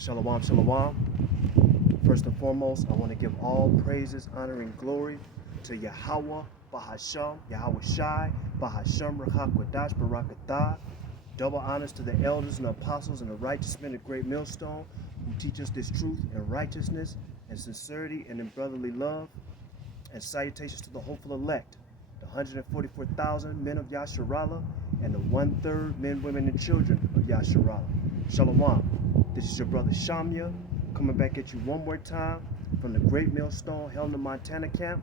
Shalom, shalom. First and foremost, I want to give all praises, honor, and glory to Yahweh, Bahasham, Yahweh Shai, Bahasham, Rachakwadash, Barakatah. Double honors to the elders and the apostles and the righteous men of Great Millstone who teach us this truth and righteousness and sincerity and in brotherly love. And salutations to the hopeful elect, the 144,000 men of Yasharallah and the 1/3 men, women, and children of Yasharallah. Shalom. This is your brother Shamya coming back at you one more time from the Greatmillstone Montana Camp.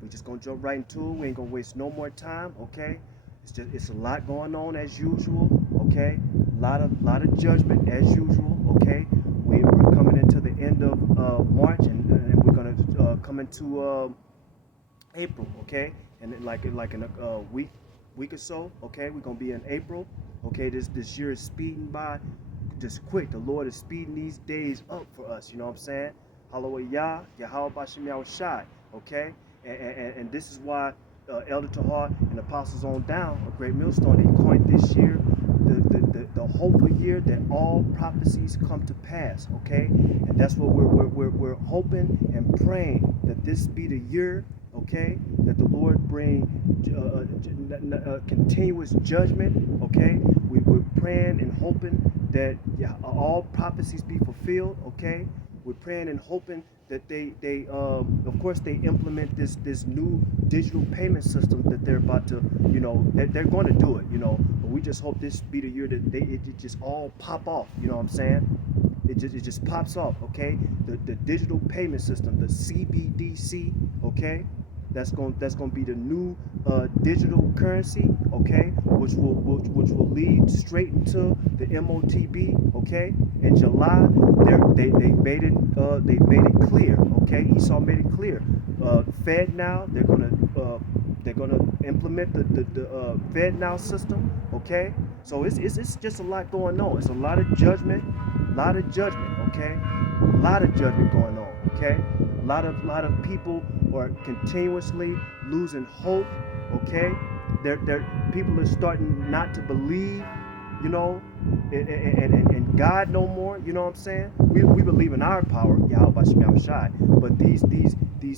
We're just gonna jump right into it. We ain't gonna waste no more time, okay? It's a lot going on as usual, okay? Lot of judgment as usual, okay? We're coming into the end of March and we're gonna come into April, okay? And then like in a week or so, okay? We're gonna be in April, okay? This year is speeding by just quick. The Lord is speeding these days up for us, you know what I'm saying? Hallelujah, Yahweh Bashem Yahweh Shai, okay? And this is why Elder Tahar and Apostles on down, a Great Millstone, they coined this year the hopeful year that all prophecies come to pass, okay? And that's what we're hoping and praying, that this be the year, okay, that the Lord bring continuous judgment, okay? We're praying and hoping that all prophecies be fulfilled, okay? We're praying and hoping that they of course they implement this new digital payment system that they're about to, you know, they're going to do it, you know, but we just hope this be the year that it just all pop off, you know what I'm saying? It just pops off, okay? The digital payment system, the CBDC, okay? That's going to be the new digital currency, okay? Which will lead straight into the MOTB, okay? In July, they made it clear, okay? Esau made it clear. Fed now, they're gonna implement the Fed now system, okay? So it's just a lot going on. It's a lot of judgment, okay? A lot of judgment going on, okay? A lot of people are continuously losing hope, okay? People are starting not to believe, you know, in God no more, you know what I'm saying? We believe in our power, Yahweh Bashem Yahweh Shai, but these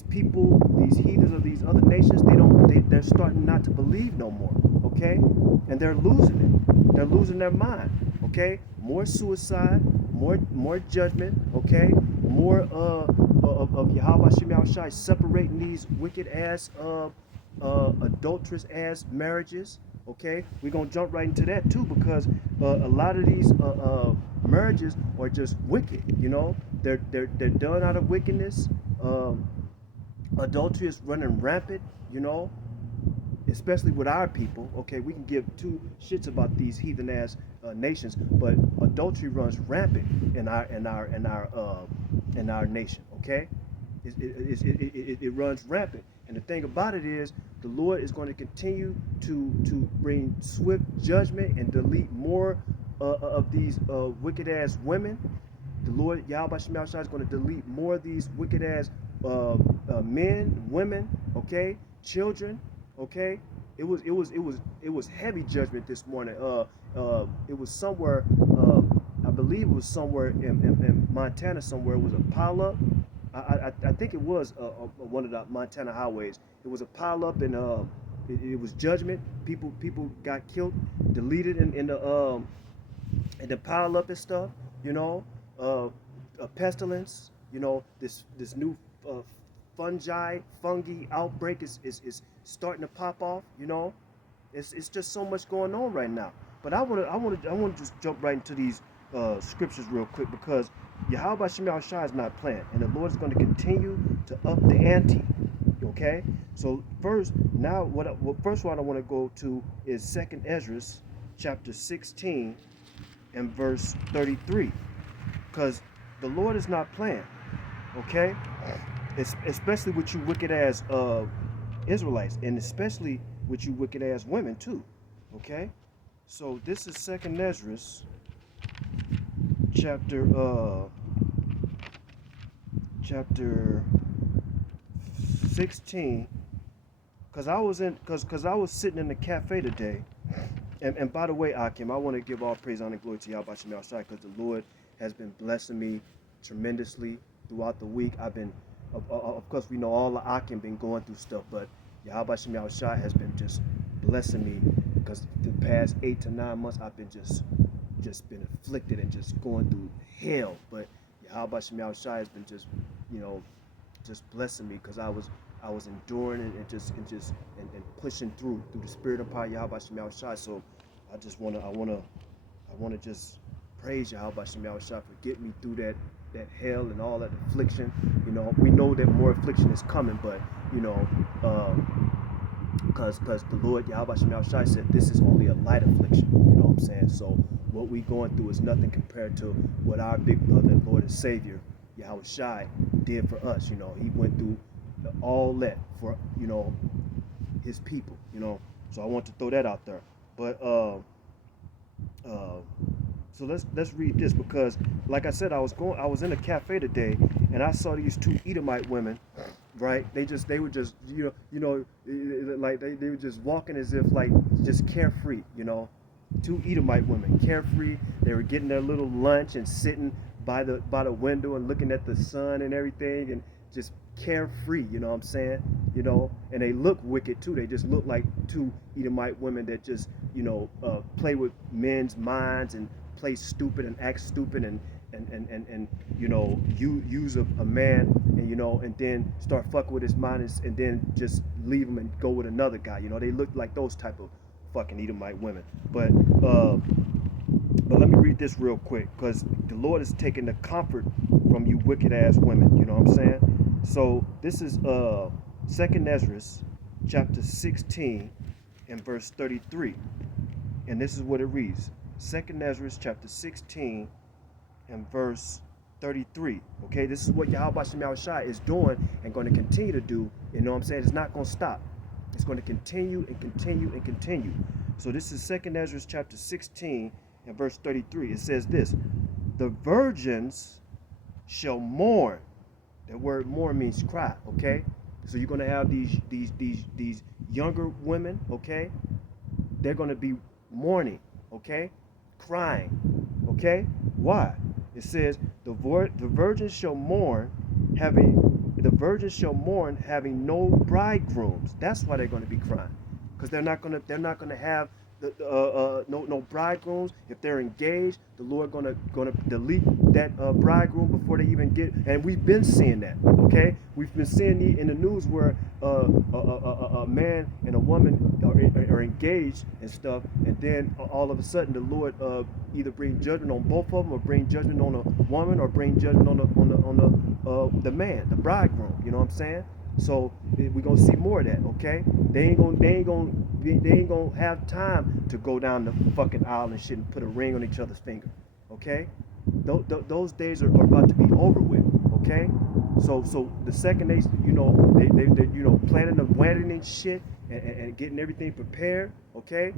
people, these heathens of these other nations, they're starting not to believe no more, okay? And they're losing it. They're losing their mind, okay? More suicide, more judgment, okay? More of Yahweh Bashem Yahweh Shai separating these wicked ass adulterous ass marriages, okay? We're gonna jump right into that too, because a lot of these marriages are just wicked, you know. They're done out of wickedness. Adultery is running rampant, you know, especially with our people, okay? We can give two shits about these heathen ass nations, but adultery runs rampant in our nation, okay? It runs rampant. And the thing about it is, the Lord is going to continue to bring swift judgment and delete more of these wicked ass women. The Lord Yahweh Shai is going to delete more of these wicked ass men, women, okay, children, okay. It was heavy judgment this morning. It was somewhere, I believe it was somewhere in Montana somewhere. It was a pileup. I think it was one of the Montana highways. It was a pileup, and it was judgment. People got killed, deleted in the pileup and stuff. You know, a pestilence. You know, this new fungi outbreak is starting to pop off. You know, it's just so much going on right now. But I want to just jump right into these scriptures real quick, because Yahweh Bashem Yahweh Shai is not playing, and the Lord is going to continue to up the ante. Okay, so first one I want to go to is 2nd Ezra, chapter 16, and verse 33, because the Lord is not playing. Okay, especially with you wicked ass Israelites, and especially with you wicked ass women too. Okay, so this is 2nd Ezra, chapter 16, because I was sitting in the cafe today, And by the way, Akim, I want to give all praise, honor, and glory to Yahweh Shem Shai, because the Lord has been blessing me tremendously throughout the week. I've been, of course, we know all the Akim been going through stuff, but Yahweh Shem Shai has been just blessing me, because the past 8 to 9 months I've been just been afflicted and just going through hell. But Yahweh Shem Shai has been just, you know, just blessing me, because I was enduring and pushing through the spirit of power Yahweh Shem Shai. So I wanna just praise Yahweh Shem Shai for getting me through that hell and all that affliction. You know, we know that more affliction is coming, but you know, because the Lord Yahweh Shem Shai said this is only a light affliction. You know what I'm saying? So what we going through is nothing compared to what our big brother and Lord and Savior Yahweh Shai did for us. You know, he went through all that for, you know, his people. You know, so I want to throw that out there. But so let's read this, because like I said, I was in a cafe today and I saw these two Edomite women, right? They were just like they were just walking as if like just carefree, you know. Two Edomite women, carefree. They were getting their little lunch and sitting by the window and looking at the sun and everything, and just carefree, you know what I'm saying? You know, and they look wicked too. They just look like two Edomite women that just, you know, play with men's minds and play stupid and act stupid and you know, you use a man, and you know, and then start fucking with his mind, and then just leave him and go with another guy. You know, they look like those type of fucking Edomite women. But let me read this real quick, because the Lord is taking the comfort from you wicked ass women. You know what I'm saying? So this is 2nd Ezra chapter 16 and verse 33. And this is what it reads. 2nd Ezra chapter 16 and verse 33. Okay, this is what Yahweh Shem Shai is doing and going to continue to do. You know what I'm saying? It's not going to stop. It's going to continue and continue and continue. So this is 2nd Ezra chapter 16 and verse 33. It says this: the virgins shall mourn. That word mourn means cry, okay? So you're going to have these younger women, okay? They're going to be mourning, okay? Crying, okay? Why? It says the virgins shall mourn having no bridegrooms. That's why they're going to be crying, because they're not going to have no bridegrooms. If they're engaged, the Lord gonna delete that bridegroom before they even get. And we've been seeing that. Okay, we've been seeing in the news where a man and a woman are engaged and stuff, and then all of a sudden the Lord either bring judgment on both of them, or bring judgment on a woman, or bring judgment on the man, the bridegroom. You know what I'm saying? So we're gonna see more of that, okay? They ain't gonna have time to go down the fucking aisle and shit and put a ring on each other's finger, okay? Those days are about to be over with, okay? So the second they, you know, they you know, planning the wedding and shit, and getting everything prepared, okay?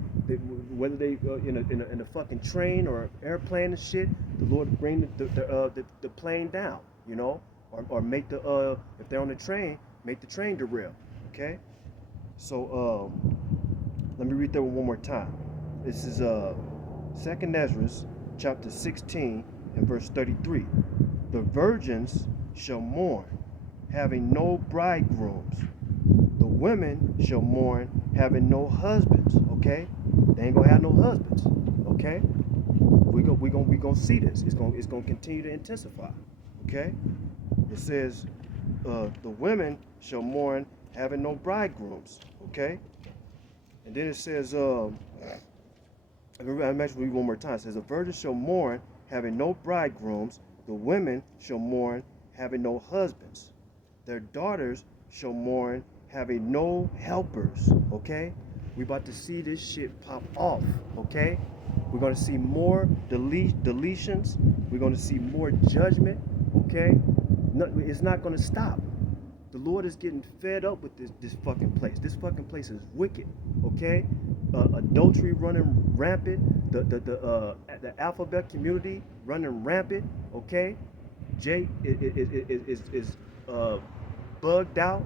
Whether they in a fucking train or airplane and shit, the Lord will bring the plane down, you know, or make the if they're on the train, make the train derail, okay? So let me read that one more time. This is 2nd Ezra chapter 16 and verse 33. The virgins shall mourn, having no bridegrooms. The women shall mourn, having no husbands. Okay, they ain't gonna have no husbands. Okay, we gonna see this. It's gonna continue to intensify. Okay, it says the women shall mourn, having no bridegrooms. Okay, and then it says I'm actually read one more time. It says the virgins shall mourn, having no bridegrooms. The women shall mourn, having no husbands. Their daughters shall mourn, having no helpers. Okay, we about to see this shit pop off. Okay, we're gonna see more deletions. We're gonna see more judgment. Okay, it's not gonna stop. The Lord is getting fed up with this fucking place. This fucking place is wicked. Okay, adultery running rampant. The alphabet community running rampant. Okay, Jay is bugged out.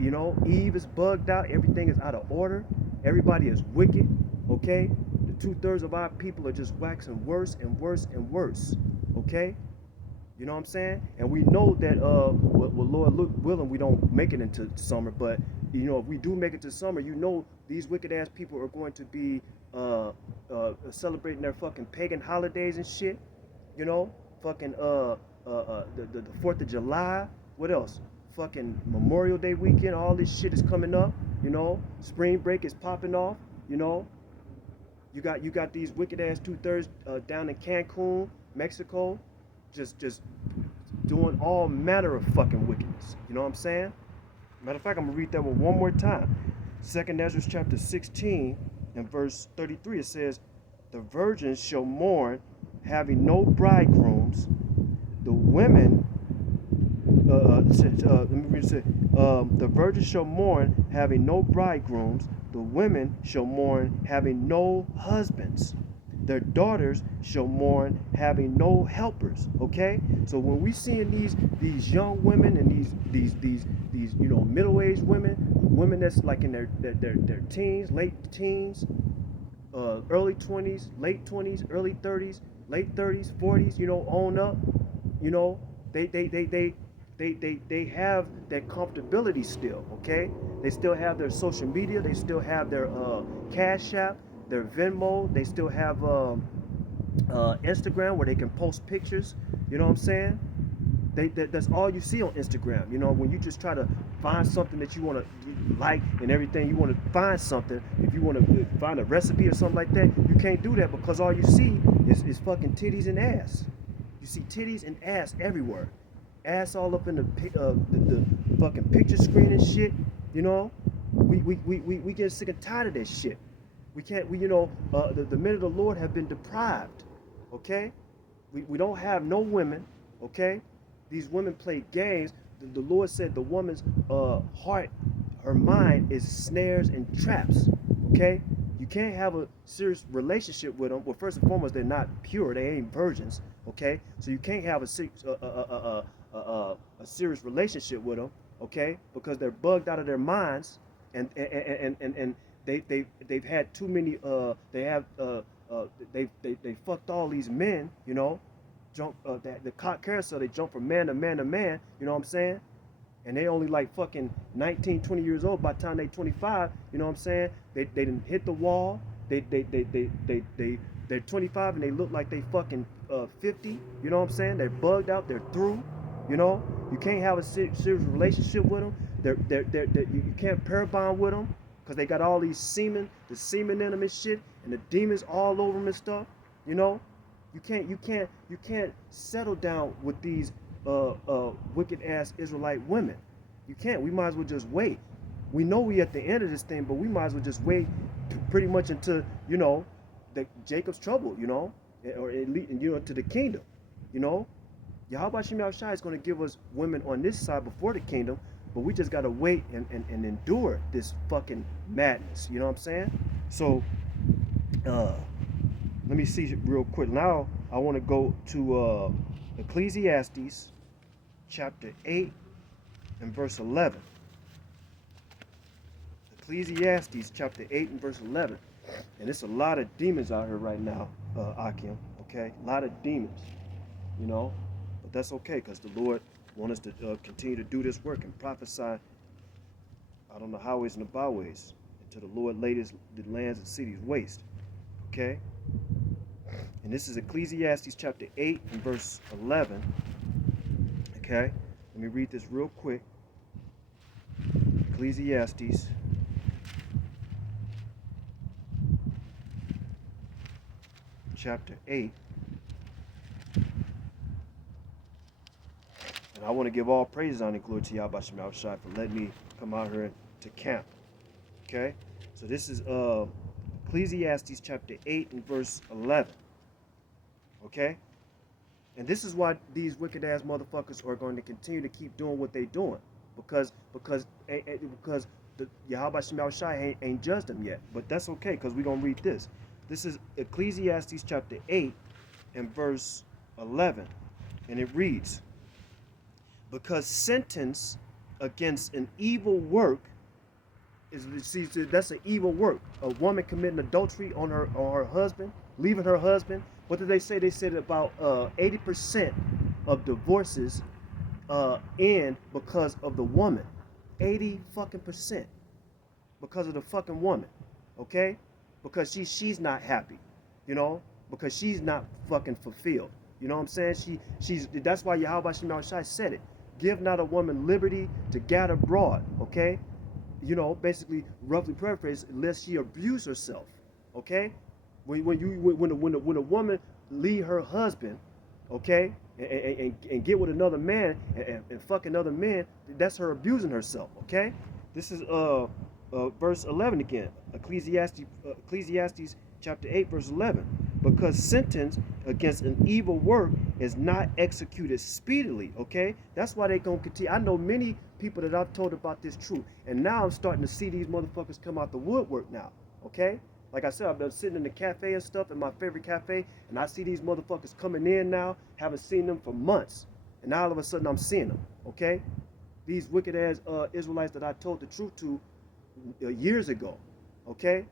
You know, Eve is bugged out. Everything is out of order. Everybody is wicked. Okay, 2/3 of our people are just waxing worse and worse and worse. Okay? You know what I'm saying? And we know that Lord willing, we don't make it into summer, but you know, if we do make it to summer, you know these wicked ass people are going to be celebrating their fucking pagan holidays and shit. You know, fucking the 4th of July. What else? Fucking Memorial Day weekend. All this shit is coming up. You know, spring break is popping off. You know, you got these wicked ass 2/3 down in Cancun, Mexico, just doing all manner of fucking wickedness. You know what I'm saying? Matter of fact, I'm gonna read that one more time. 2nd Ezra chapter 16 and verse 33. It says, "The virgins shall mourn, having no bridegrooms. The women, let me read it. The virgins shall mourn, having no bridegrooms. The women shall mourn, having no husbands. Their daughters shall mourn, having no helpers." Okay, so when we seeing these young women and these you know, middle-aged women that's like in their teens, late teens, early 20s, late 20s, early 30s, late 30s, 40s, you know, on up, you know, they have that comfortability still. Okay, they still have their social media, they still have their Cash App, their Venmo, they still have Instagram where they can post pictures. You know what I'm saying? That's all you see on Instagram. You know, when you just try to find something that you want to like and everything, you want to find something. If you want to find a recipe or something like that, you can't do that because all you see is fucking titties and ass. You see titties and ass everywhere. Ass all up in the fucking picture screen and shit. You know, we get sick and tired of that shit. We can't, you know, the men of the Lord have been deprived. Okay, we don't have no women. Okay, these women play games. The Lord said the woman's heart, her mind is snares and traps. Okay, you can't have a serious relationship with them. Well, first and foremost, they're not pure. They ain't virgins. Okay, so you can't have a serious relationship with them. Okay, because they're bugged out of their minds, and they've had too many. They fucked all these men. You know, jump the cock carousel. They jump from man to man to man. You know what I'm saying? And they only like fucking 19, 20 years old by the time they 25. You know what I'm saying? They didn't hit the wall. They're 25 and they look like they fucking 50. You know what I'm saying? They're bugged out. They're through. You know, you can't have a serious relationship with them. You can't pair bond with them because they got all these semen in them and shit, and the demons all over them and stuff. You know, you can't settle down with these wicked ass Israelite women. You can't. We might as well just wait. We know we at the end of this thing, but we might as well just wait pretty much until, you know, Jacob's trouble, you know, or at least, you know, to the kingdom, you know. Yahweh Shem Shai is going to give us women on this side before the kingdom, but we just got to wait and endure this fucking madness. You know what I'm saying? So, let me see real quick. Now, I want to go to Ecclesiastes chapter 8 and verse 11. Ecclesiastes chapter 8 and verse 11. And it's a lot of demons out here right now, Akim. Okay? A lot of demons. You know? But that's okay, because the Lord wants us to continue to do this work and prophesy out on the highways and the byways until the Lord laid the lands and cities waste. Okay? And this is Ecclesiastes chapter 8 and verse 11. Okay? Let me read this real quick. Ecclesiastes chapter 8. And I want to give all praises on and glory to Yahweh Shem Shai for letting me come out here to camp. Okay? So this is Ecclesiastes chapter 8 and verse 11. Okay? And this is why these wicked ass motherfuckers are going to continue to keep doing what they're doing. Because the Yahweh Shem Shai ain't judged them yet. But that's okay, because we're going to read this. This is Ecclesiastes chapter 8 and verse 11. And it reads, "Because sentence against an evil work See, that's an evil work. A woman committing adultery on her husband, leaving her husband. What did they say? They said about 80% of divorces end because of the woman. 80 fucking percent because of the fucking woman. Okay? Because she's not happy. You know? Because she's not fucking fulfilled. You know what I'm saying? She's that's why Yahweh Shemel Shai said it. Give not a woman liberty to gather abroad. Okay? You know, basically, roughly paraphrase, lest she abuse herself. Okay? When a woman leave her husband, okay, and get with another man and fuck another man, that's her abusing herself. Okay? This is verse 11 again, Ecclesiastes chapter 8 verse 11. Because sentence against an evil work is not executed speedily. Okay, that's why they gonna continue. I know many people that I've told about this truth, and now I'm starting to see these motherfuckers come out the woodwork now. Okay, like I said, I've been sitting in the cafe and stuff in my favorite cafe, and I see these motherfuckers coming in now. Haven't seen them for months, and now all of a sudden I'm seeing them. Okay, these wicked ass Israelites that I told the truth to years ago. Okay,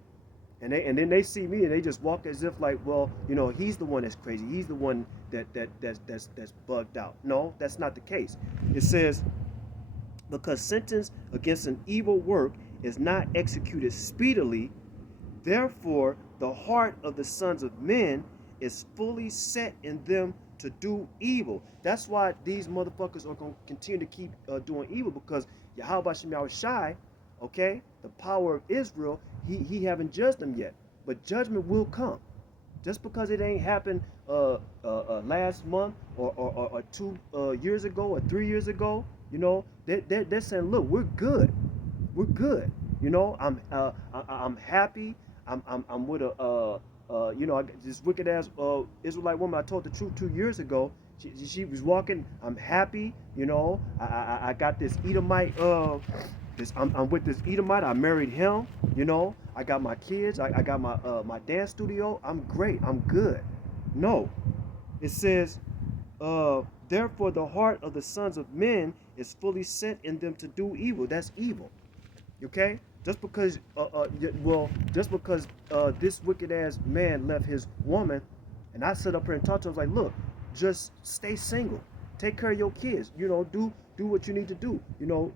and then they see me and they just walk as if like, well, you know, he's the one that's crazy. He's the one that's bugged out. No, that's not the case. It says, because sentence against an evil work is not executed speedily, therefore the heart of the sons of men is fully set in them to do evil. That's why these motherfuckers are going to continue to keep doing evil, because Yahweh Shem Shai, okay, the power of Israel, he haven't judged them yet, but judgment will come. Just because it ain't happened last month or 2 years ago or 3 years ago, you know, they're saying, look, we're good, you know. I'm happy. I'm with a you know, this wicked ass Israelite woman I told the truth 2 years ago. She was walking. I'm happy, you know. I got this Edomite. I'm with this Edomite. I married him, you know. I got my kids. I got my dance studio. I'm great. I'm good. No, it says, therefore the heart of the sons of men is fully set in them to do evil. That's evil. Okay? Just because, just because this wicked ass man left his woman, and I sit up here and talk to him, like, look, just stay single, take care of your kids, you know, do what you need to do, you know,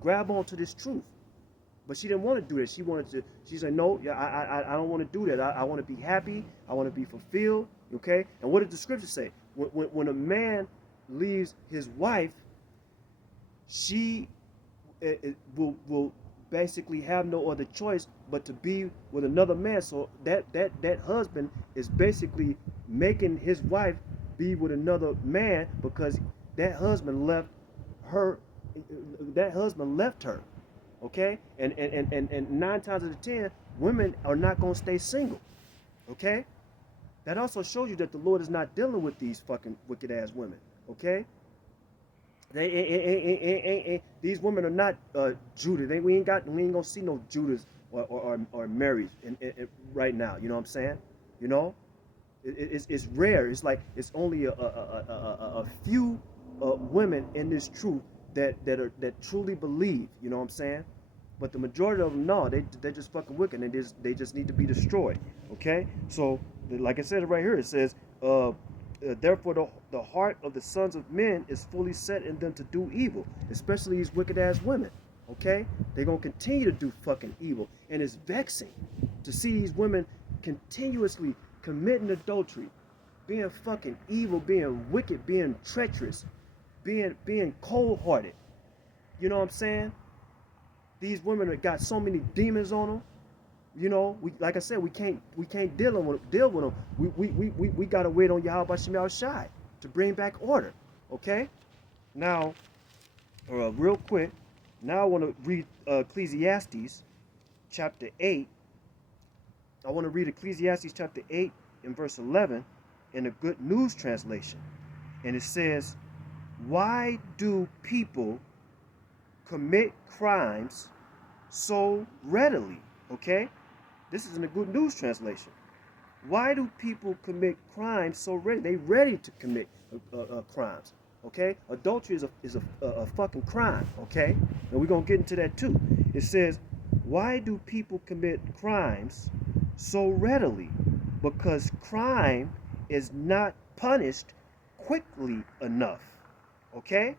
grab onto this truth. But she didn't want to do it. She said, no, yeah, I don't want to do that. I want to be happy. I want to be fulfilled. Okay? And what did the scripture say? When a man leaves his wife, she will basically have no other choice but to be with another man. So that husband is basically making his wife be with another man, because that husband left her. That husband left her. Okay, and 9 times out of 10, women are not gonna stay single. Okay, that also shows you that the Lord is not dealing with these fucking wicked ass women. Okay. These women are not Judah. We ain't gonna see no Judas or Marys right now. You know what I'm saying? You know, it's rare. It's like it's only a few women in this truth that truly believe. You know what I'm saying? But the majority of them, no, they're just fucking wicked, and they just need to be destroyed. Okay, so like I said right here, it says, therefore the heart of the sons of men is fully set in them to do evil, especially these wicked ass women. Okay, they're gonna continue to do fucking evil, and it's vexing to see these women continuously committing adultery, being fucking evil, being wicked, being treacherous, being cold-hearted. You know what I'm saying? These women have got so many demons on them. You know, like I said, we can't deal with them. We gotta wait on Yahweh Shem Shai to bring back order. Okay? Now, real quick, now I want to read Ecclesiastes chapter 8. I want to read Ecclesiastes chapter 8 in verse 11 in the Good News translation. And it says, why do people commit crimes so readily? Okay? This is in the Good News translation. Why do people commit crimes so ready? They ready to commit crimes. Okay, adultery is a fucking crime. Okay, and we're gonna get into that too. It says, why do people commit crimes so readily? Because crime is not punished quickly enough. Okay,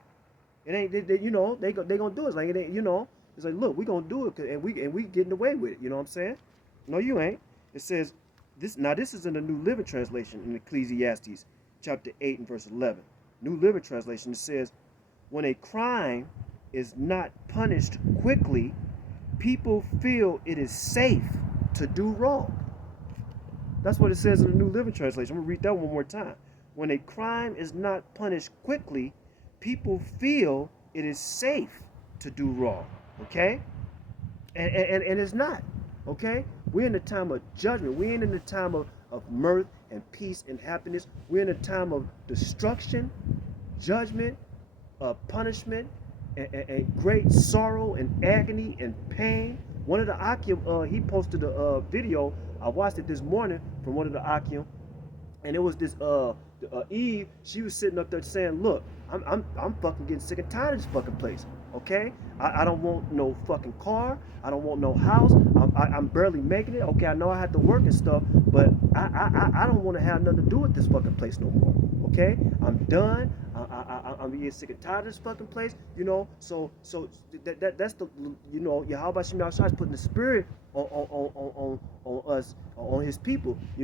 it ain't they gonna do it. It's like it ain't It's like, look, we gonna do it, and we getting away with it. You know what I'm saying? No, you ain't. It says this. Now this is in the New Living Translation in Ecclesiastes chapter 8 and verse 11. New Living Translation. It says, when a crime is not punished quickly, people feel it is safe to do wrong. That's what it says in the New Living Translation. I'm gonna read that one more time. When a crime is not punished quickly, people feel it is safe to do wrong. Okay? And it's not. Okay? We're in a time of judgment. We ain't in a time of mirth and peace and happiness. We're in a time of destruction, judgment, punishment, and great sorrow and agony and pain. One of the Akim, he posted a video. I watched it this morning from one of the Akim, and it was this Eve. She was sitting up there saying, "Look, I'm fucking getting sick and tired of this fucking place. Okay, I don't want no fucking car. I don't want no house. I'm barely making it. Okay, I know I have to work and stuff, but I don't want to have nothing to do with this fucking place no more. Okay, I'm done. I'm getting sick and tired of this fucking place. That's the Yahweh Shem Shai is putting the spirit on us, on his people. We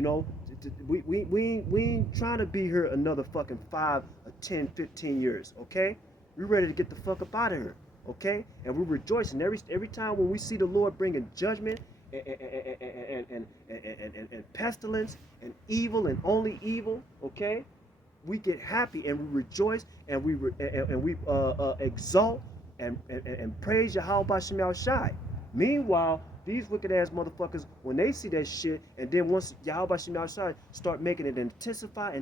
ain't trying to be here another fucking 5 or 10, 15 years. Okay, we're ready to get the fuck up out of here. Okay, and we're rejoicing every time when we see the Lord bringing judgment and pestilence and evil and only evil. Okay, we get happy and we rejoice and we exalt and praise Yahweh Shem Shai. Meanwhile, these wicked ass motherfuckers, when they see that shit, and then once Yahweh Shem Shai start making it intensify,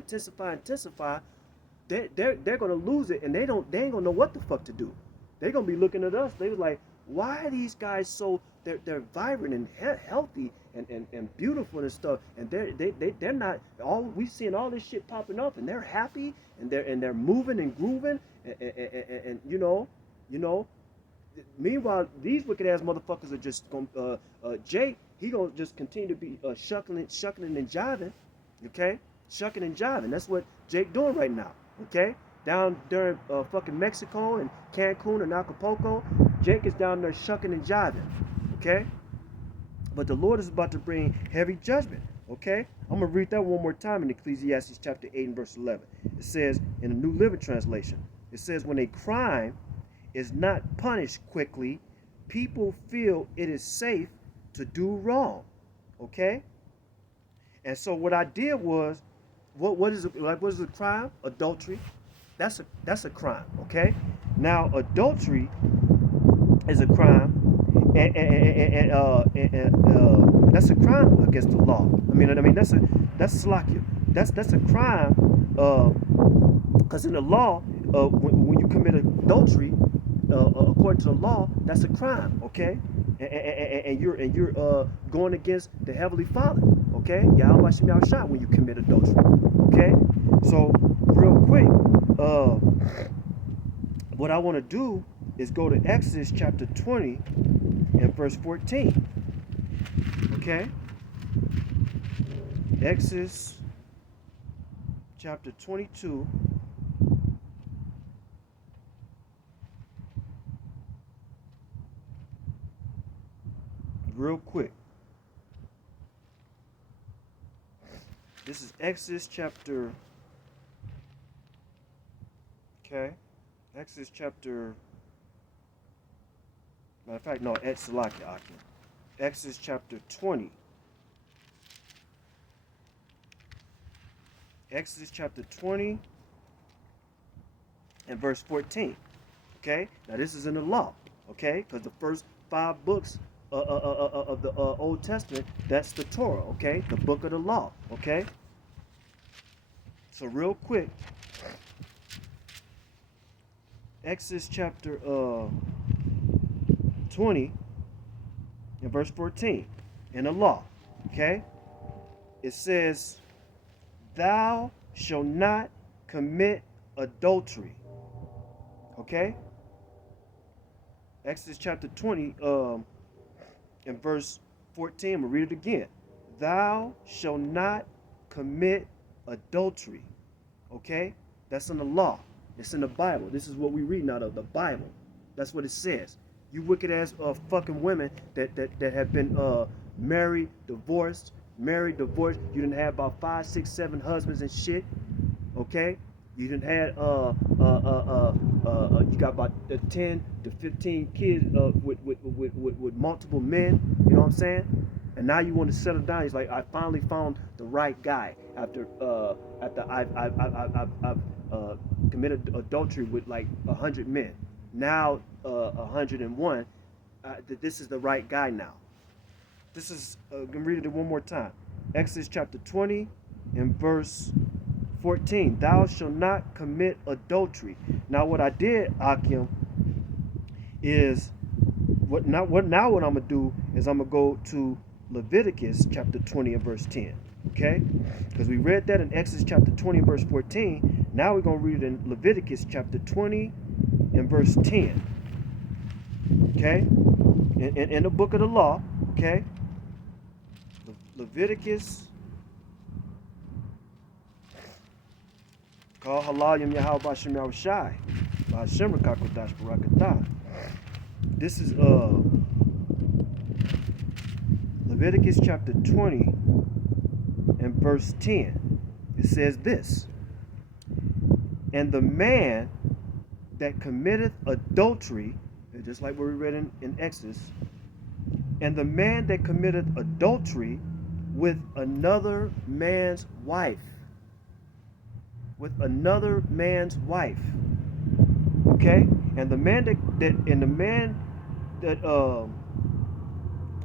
they're gonna lose it, and they ain't gonna know what the fuck to do. They're gonna be looking at us. They was like, why are these guys so they're vibrant and healthy and beautiful and stuff, and they're not all we seeing all this shit popping up, and they're happy and they're moving and grooving and Meanwhile, these wicked ass motherfuckers are just gonna Jake, he gonna just continue to be shuckling and jiving. Okay, shucking and jiving. That's what Jake doing right now. Okay, down there in fucking Mexico and Cancun and Acapulco, Jake is down there shucking and jiving. Okay, but the Lord is about to bring heavy judgment. Okay, I'm gonna read that one more time in Ecclesiastes chapter 8 and verse 11. It says in the New Living Translation, it says, when a crime is not punished quickly, people feel it is safe to do wrong. Okay, and so what I did was, what is a crime? Adultery. That's a crime. Okay, now adultery is a crime, and that's a crime against the law. I mean that's slakia. That's a crime, because in the law, when you commit adultery, according to the law, that's a crime. Okay, and you're going against the Heavenly Father. Okay, Yahweh Shem Shai when you commit adultery. Okay, so real quick, what I want to do is go to Exodus chapter 20 and verse 14. Okay, Exodus chapter 22. Real quick. This is Exodus chapter. Okay. Exodus chapter. Matter of fact, no, Exodus chapter 20. Exodus chapter 20 and verse 14. Okay. Now this is in the law. Okay, because the first 5 books of the Old Testament, that's the Torah. Okay, the book of the law. Okay. So real quick, Exodus chapter 20 and verse 14 in the law. Okay, it says, "Thou shalt not commit adultery." Okay? Exodus chapter 20, in verse 14, I'm going to read it again. Thou shalt not commit adultery. Okay? That's in the law. It's in the Bible. This is what we reading out of the Bible. That's what it says. You wicked ass fucking women that have been married, divorced, married, divorced. You didn't have about 5, 6, 7 husbands and shit. Okay? You didn't had you got about 10 to 15 kids with multiple men. You know what I'm saying? And now you want to settle down. He's like, I finally found the right guy after I've committed adultery with like 100 men. Now 101. This is the right guy now. This is I'm gonna read it one more time. Exodus chapter 20 and verse 14. Thou shalt not commit adultery. Now what I did, Akim, is what I'm gonna do is I'm gonna go to Leviticus chapter 20 and verse 10. Okay? Because we read that in Exodus chapter 20 and verse 14. Now we're gonna read it in Leviticus chapter 20 and verse 10. Okay? In the book of the law, okay? Leviticus call halayim Yahweh Bashem Yahushai. Bashem Rakakodash Barakatah. This is Leviticus chapter 20 and verse 10. It says this. And the man that committeth adultery, just like what we read in Exodus, and the man that committeth adultery with another man's wife, with another man's wife, okay, and the man that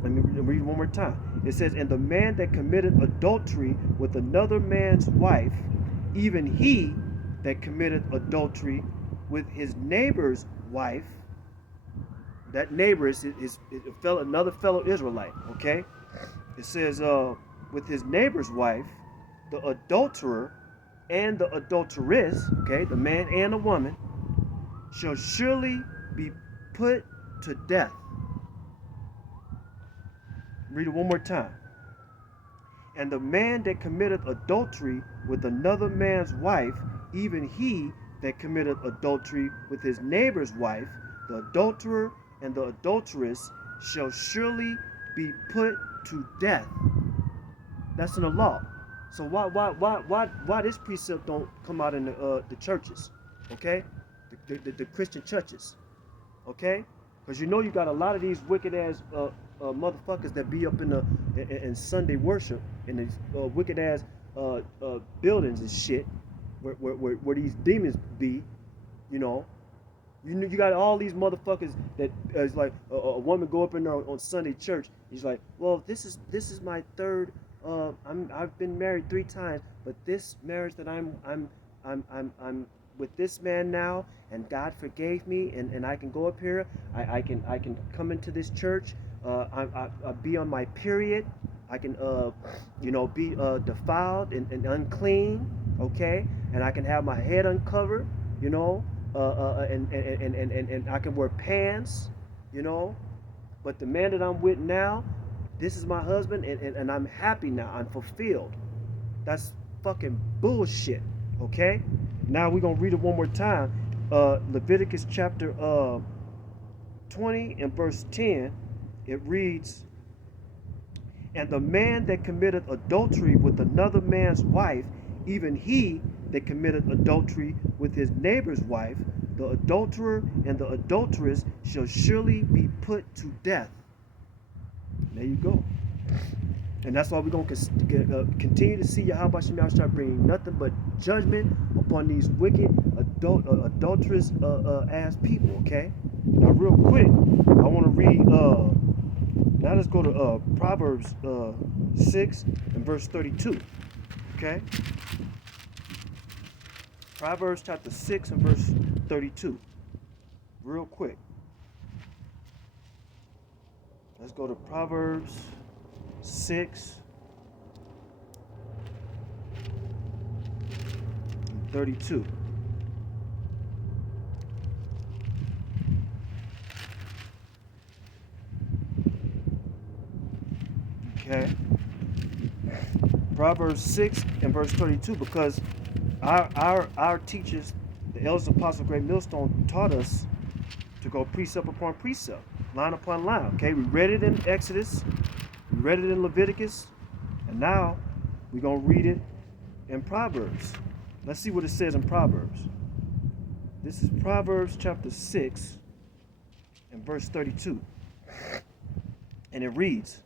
let me read one more time. It says, and the man that committed adultery with another man's wife, even he that committed adultery with his neighbor's wife. That neighbor is another fellow Israelite, okay? It says, with his neighbor's wife, the adulterer and the adulteress, okay, the man and the woman, shall surely be put to death. Read it one more time. And the man that committeth adultery with another man's wife, even he that committeth adultery with his neighbor's wife, the adulterer and the adulteress shall surely be put to death. That's in the law. So why this precept don't come out in the churches, okay? The Christian churches, okay? Because you know you got a lot of these wicked ass motherfuckers that be up in Sunday worship in these wicked ass buildings and shit where these demons be, you know. You got all these motherfuckers that is like a woman go up in there on Sunday church. He's like, well, this is my third. I've been married 3 times, but this marriage that I'm with this man now, and God forgave me, and I can go up here. I can come into this church. I be on my period. I can be defiled and unclean, okay, and I can have my head uncovered, you know. And I can wear pants, you know. But the man that I'm with now, this is my husband, and I'm happy now. I'm fulfilled. That's fucking bullshit, okay? Now we're going to read it one more time. Leviticus chapter 20 and verse 10, it reads, and the man that committeth adultery with another man's wife, even he that committeth adultery with his neighbor's wife, the adulterer and the adulteress shall surely be put to death. There you go. And that's why we're going to continue to see Yahweh Shema start bringing nothing but judgment upon these wicked, adulterous ass people, okay? Now, real quick, I want to read, now let's go to Proverbs 6 and verse 32, okay? Proverbs chapter 6 and verse 32. Real quick. Let's go to Proverbs 6 and 32. Okay. Proverbs 6 and verse 32, because our teachers, the elders apostles of Great Millstone, taught us to go precept upon precept, line upon line. Okay, we read it in Exodus, we read it in Leviticus, and now we're going to read it in Proverbs. Let's see what it says in Proverbs. This is Proverbs chapter 6 and verse 32. And it reads,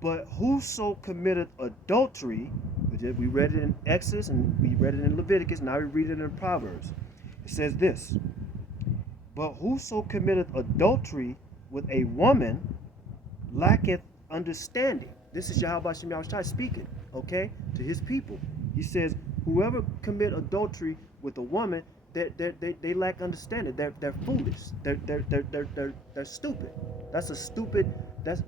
"But whoso committeth adultery," we read it in Exodus and we read it in Leviticus, now we read it in Proverbs. It says this, "But whoso committeth adultery with a woman lacketh understanding." This is Yahweh Shem Yahushua speaking, okay, to his people. He says, whoever commit adultery with a woman, they lack understanding. They're foolish. They're stupid. That's a stupid. That's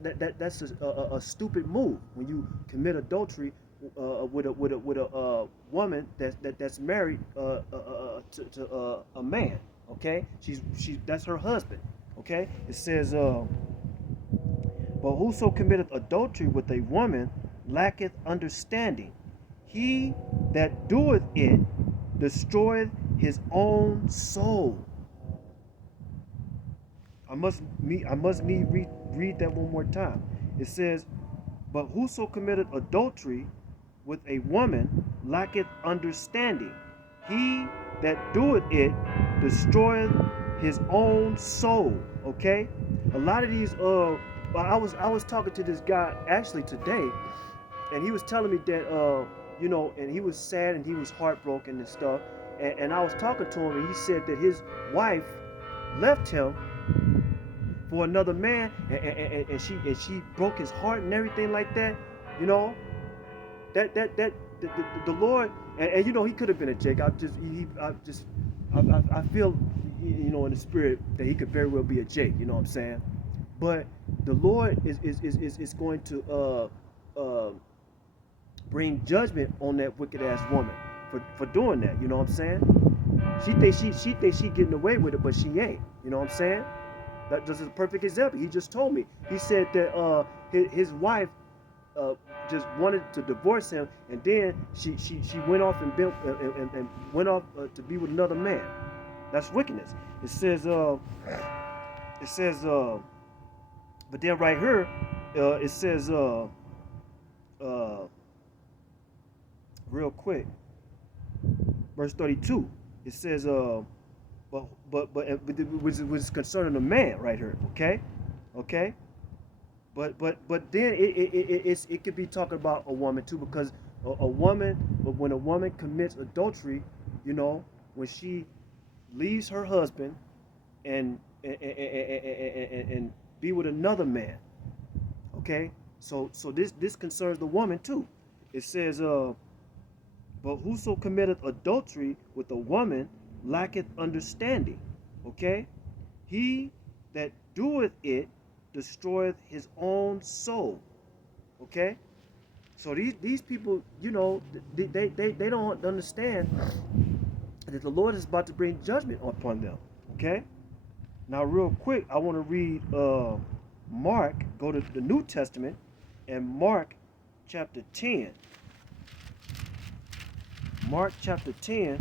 a stupid move when you commit adultery with a woman that's married to a man. Okay, she's that's her husband. Okay, it says, "But whoso committeth adultery with a woman lacketh understanding. He that doeth it destroyeth his own soul." I must read that one more time. It says, "But whoso committeth adultery with a woman lacketh understanding. He that doeth it destroyeth his own soul." Okay? A lot of these I was talking to this guy actually today, and he was telling me that and he was sad and he was heartbroken and stuff. And I was talking to him, and he said that his wife left him for another man, and she broke his heart and everything like that. You know, the Lord, and he could have been a Jake. I feel, in the spirit that he could very well be a Jake. You know what I'm saying? But the Lord is going to bring judgment on that wicked ass woman for doing that. You know what I'm saying? She thinks she getting away with it, but she ain't. You know what I'm saying? That just is a perfect example. He just told me. He said that his wife just wanted to divorce him, and then she went off and went off to be with another man. That's wickedness. It says but then right here it says real quick, verse 32. It says but which is concerning a man right here. Okay. But then it could be talking about a woman too, because a woman, when a woman commits adultery, when she leaves her husband and be with another man. Okay, so this concerns the woman too. It says, "But whoso committeth adultery with a woman lacketh understanding." Okay, he that doeth it destroyeth his own soul. Okay, so these people, they don't understand that the Lord is about to bring judgment upon them. Okay, now real quick, I want to read Mark. Go to the New Testament and Mark chapter 10. Mark chapter 10.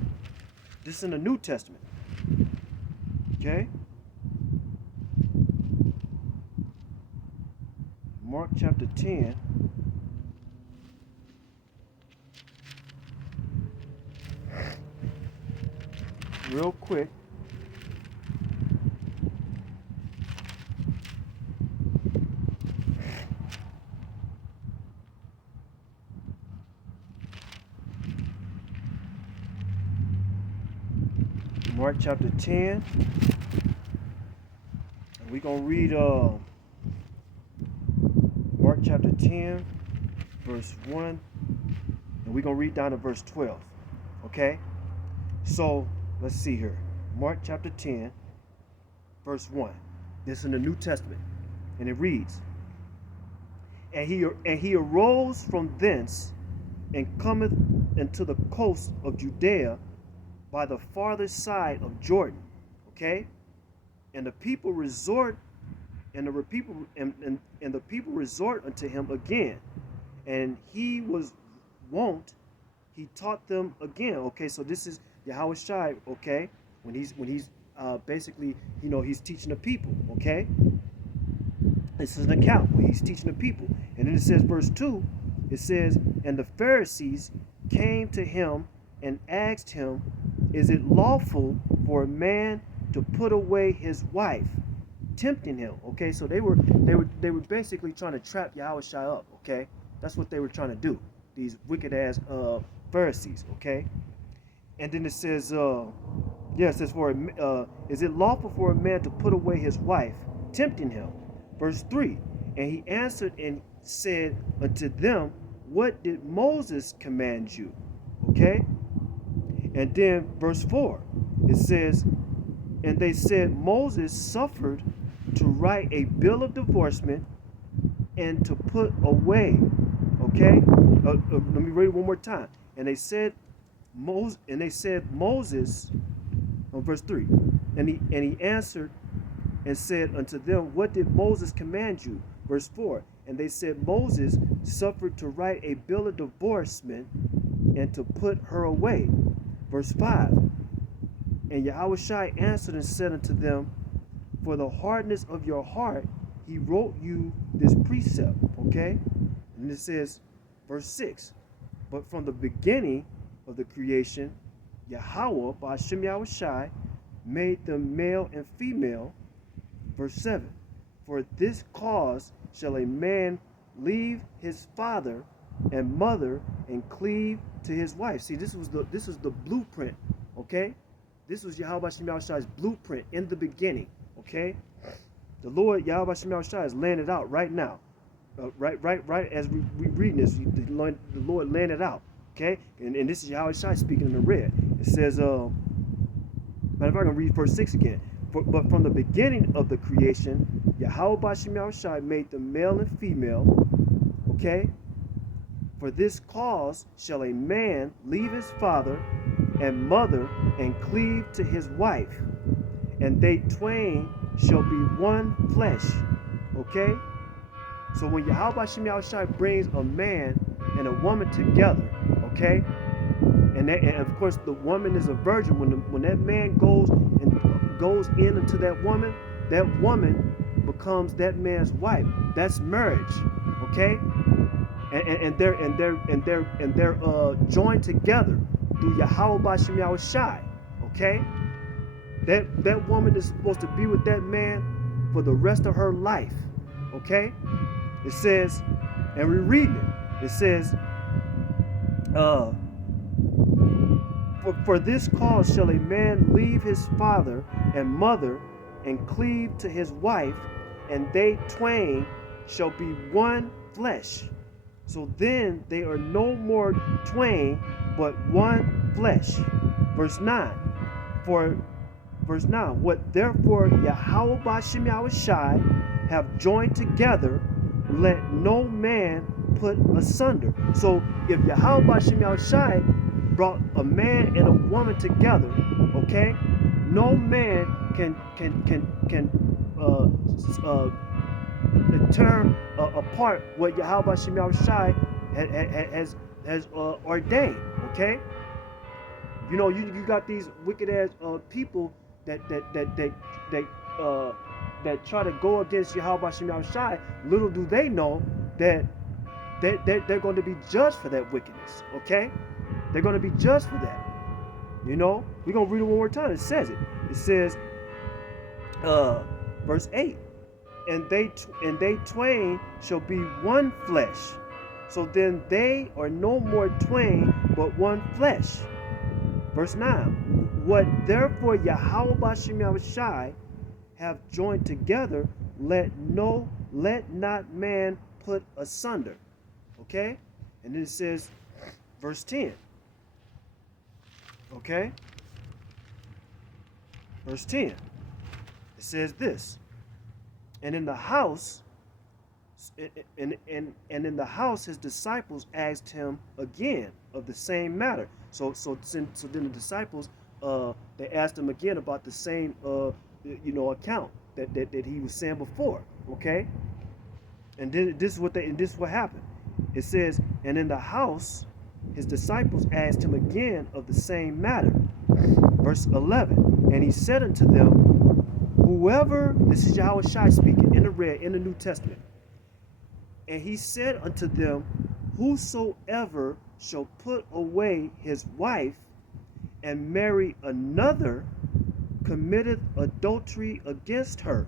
This is in the New Testament. Okay. Mark chapter 10. Real quick. Mark chapter 10. And we're going to read Mark chapter 10, verse 1. And we're going to read down to verse 12. Okay? So, let's see here. Mark chapter 10, verse 1. This is in the New Testament. And it reads, And he arose from thence and cometh into the coast of Judea by the farther side of Jordan. Okay? And the people resort And the people and the people resort unto him again, and he was wont, he taught them again. Okay, so this is Yahweh Shai, okay, when he's basically, he's teaching the people, okay. This is an account where he's teaching the people. And then it says, verse 2, it says, and the Pharisees came to him and asked him, is it lawful for a man to put away his wife, tempting him? Okay, so they were basically trying to trap Yahweh Shai up, okay? That's what they were trying to do, these wicked ass Pharisees, okay? And then it says, it says, is it lawful for a man to put away his wife, tempting him? Verse 3, and he answered and said unto them, what did Moses command you? Okay? And then verse 4, it says, and they said, Moses suffered to write a bill of divorcement and to put away. Okay? Let me read it one more time. And they said, Moses, verse 3, and he answered and said unto them, what did Moses command you? Verse 4, and they said, Moses suffered to write a bill of divorcement and to put her away. Verse 5, and Yahweh Shai answered and said unto them, for the hardness of your heart he wrote you this precept. Okay? And it says, verse 6, but from the beginning of the creation, Yahweh, by Hashem Yahweh Shai, made them male and female. Verse 7, for this cause shall a man leave his father and mother and cleave to his wife. See, this was the blueprint, okay? This was Yahweh Hashem Yahweh Shai's blueprint in the beginning, okay? The Lord Yahweh Hashem Yahweh Shai is laying it out right now. Right as we reading this, the Lord laying it out, okay? And this is Yahweh Shai speaking in the red. It says, matter of fact, I'm going to read verse 6 again. But from the beginning of the creation, Yahweh Hashem Yahweh Shai made them male and female. Okay? For this cause shall a man leave his father and mother and cleave to his wife, and they twain shall be one flesh. Okay? So when Yahweh Hashem Yahweh Shai brings a man and a woman together, okay? And of course the woman is a virgin. When that man goes into that woman becomes that man's wife. That's marriage, okay? And they're joined together through Yahweh Hashem Yahweh Shai, okay? That woman is supposed to be with that man for the rest of her life, okay? It says, and we're reading it. It says, for this cause shall a man leave his father and mother and cleave to his wife, and they twain shall be one flesh. So then they are no more twain, but one flesh. Verse 9. What therefore Yahweh Hashem Yahweh Shai have joined together, let no man put asunder. So if Yahweh Hashem Yahweh Shai brought a man and a woman together, okay, no man can tear apart what Yahweh Hashem Yahweh Shai has ordained, okay? You got these wicked ass people that try to go against Yahweh Hashem Yahweh Shai. Little do they know that they're going to be judged for that wickedness, okay? They're going to be judged for that. We're going to read it one more time. It says it. It says, verse 8, and they twain shall be one flesh. So then they are no more twain, but one flesh. Verse 9, what therefore Yahweh Hashem Yahweh Shai have joined together, let not man put asunder. Okay? And then it says, verse 10. Okay? Verse 10. It says this. And in the house, and in the house his disciples asked him again of the same matter. So then the disciples they asked him again about the same account that he was saying before. Okay? And this is what happened. It says, and in the house his disciples asked him again of the same matter. Verse 11. And he said unto them, whoever, this is Yahweh Shai speaking in the red in the New Testament. And he said unto them, whosoever shall put away his wife and marry another committeth adultery against her.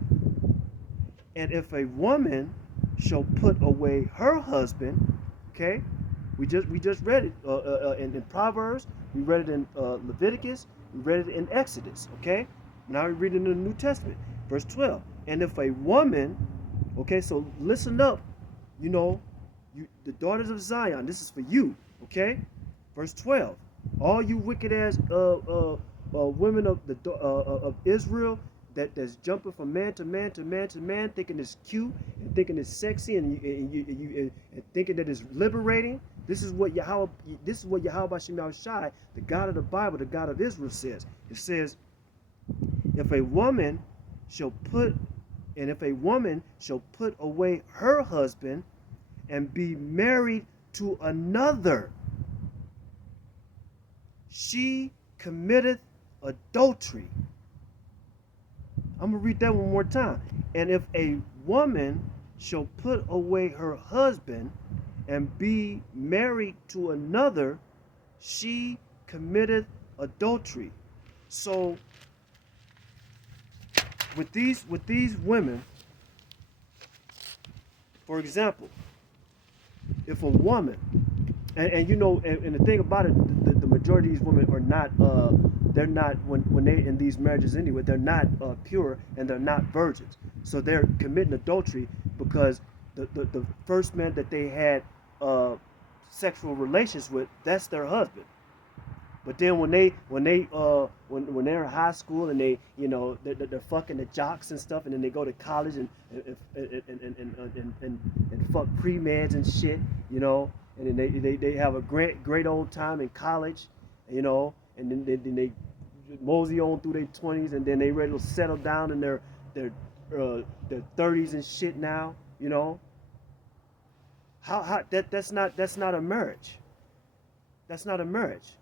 And if a woman shall put away her husband, okay, we just read it in Proverbs, we read it in Leviticus, we read it in Exodus, okay. Now we read it in the New Testament, verse 12. And if a woman, okay, so listen up, you know, the daughters of Zion, this is for you, okay. Verse 12. All you wicked ass women of Israel that's jumping from man to man to man to man, thinking it's cute and thinking it's sexy and thinking that it's liberating. This is what Yahweh Shem Shai, the God of the Bible, the God of Israel, says. It says, if a woman shall put away her husband and be married to another, she committeth adultery. I'm going to read that one more time. And if a woman shall put away her husband and be married to another, she committeth adultery. So with these women, for example, if a woman, and you know, and the thing about it, the majority of these women are not, they're not, when they're in these marriages anyway, they're not pure and they're not virgins. So they're committing adultery because the first man that they had sexual relations with, that's their husband. But then when they're in high school and they, you know, they're fucking the jocks and stuff, and then they go to college and fuck pre-meds and shit, you know, and then they have a great old time in college, you know, and then they mosey on through their 20s, and then they ready to settle down in their 30s and shit now, you know. That's not a marriage. That's not a marriage.